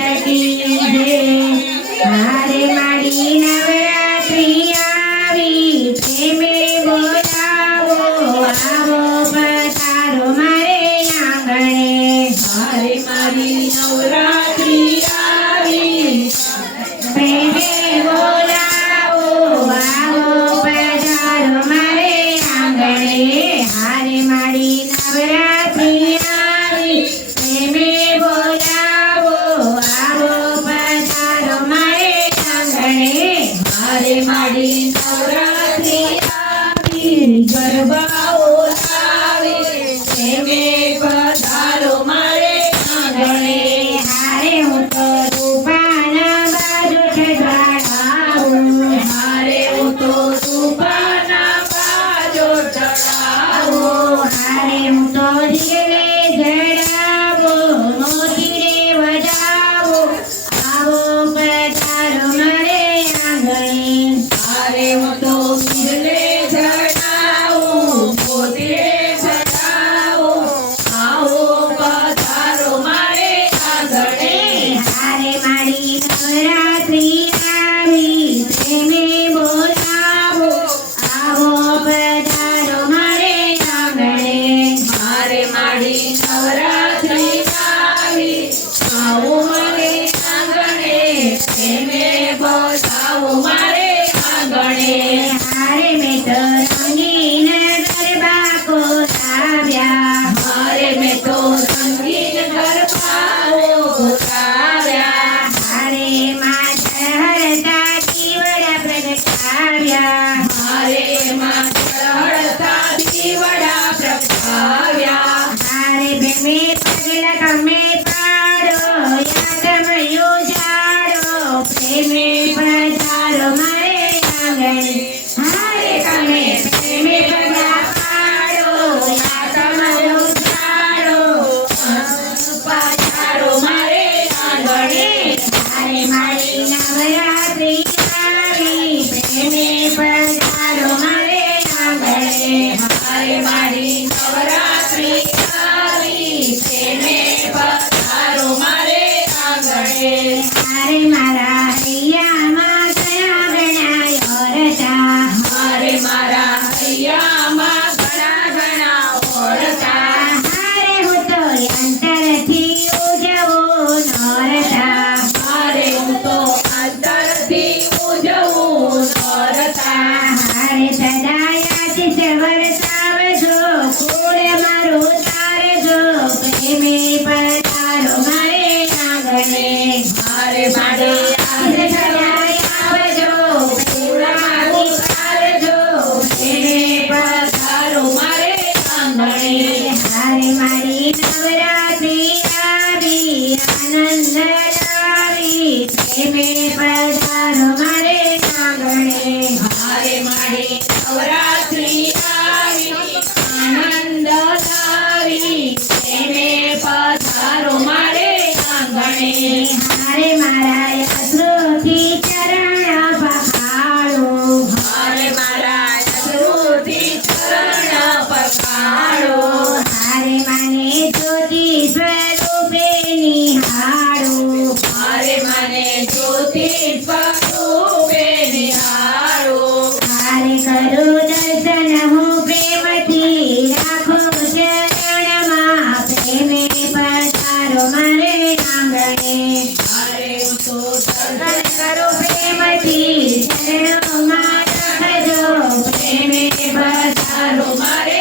की जय। हारे मारी नवरात्रि आवी प्रेमे बोलावो आवो पधारो मारे आंगणे। हारे मारी नवरात्रि आवी प्रेमे बोलावो आवो पधारो मारे आंगणे। हारे मारी नवरात्रि आवी प्रेमे बोलावो आवो पधारो मारे आंगणे। हारे मारी नवरात्रि आवी गरबाओ लावे प्रेमे पधारो मारे आंगणे। हारे હું તો રૂપાના બાજુ ચઢાડાવું। हारे હું તો રૂપાના બાજો ચડાવું। હારે હું તો ઢીલે જડાવો મોતીડે વજાવો આવો પધારો મારે આંગણે। हारे હું તો મિલે ચડાવું પોતે ચડાવું આવો પધારો મારે આંગણે। હારે મારી નવરાત્રિ આવી પ્રેમે બોલાવો આવો પધારો મારે આંગણે। હારે મારી નવરાત્રિ આવી આવો મારે આંગણે પ્રેમે બધાવો મારે આંગણે। હારે મેં તો રંગીન ગરબા કોરાવ્યા। હારે મેં તો સંગીત ગરબાઓ બોલાવ્યા। હારે માં ચઢતા દીવડા પ્રગટાવ્યા। હારે માં ચઢતા દીવડા પ્રગટાવ્યા। હારે પ્રેમે પગલા તમે પાડો યાદ મયો જાડો પ્રેમે પધારો મારે આંગણે। હારે તમે પ્રેમે પગલા પાડો યાદ મયો જાડો પધારો મારે આંગણે। હારે મારી નવરાત્રિ આવી પ્રેમે પધારો મારે આંગણે। હારે મારી નવરાત્રિ આવી પ્રેમે પધારો મારે આંગણે। હારે મારા હૈયામાં કયા ગણાયો રટા। હારે મારા હૈયામાં ઘણા ઘણા ઓળખા। હારે હું તો અંતરથી ઉજવું નોરતા। હારે હું તો અંતરથી ઉજવું નોરતા। હારે સદાયાથી સવરતાવજો કુળ મારું તારજો પ્રેમે પધારો મારે આંગણે। હારે મારે હારે સદાયાવજો કુળ મારું તારજો પ્રેમે પધારો મારે આંગણે। હારે મારી નવરાત્રિ આવી આનંદ લાવી પ્રેમે પધારો મારે આંગણે। હારે મારી નવરાત્રિ આવી આનંદ લાવી પ્રેમે પધારો મારે આંગણે। હારે મારા યશોથી ચરણ પખાળો। હારે મારા યશોથી ચરણ પખાળો। હારે માને જ્યોતિ સ્વરૂપે નિહાળો। હારે મને જ્યોતિ સ્વરૂપે નિહાળો। હારે કરું દર્શન હું પ્રેમથી રાખો ચરણમાં પ્રેમે પધારો મારે આંગણે। હારે હું તો દર્શન કરો પ્રેમથી ચરણોમાં રાખજો પ્રેમે પધારો મારે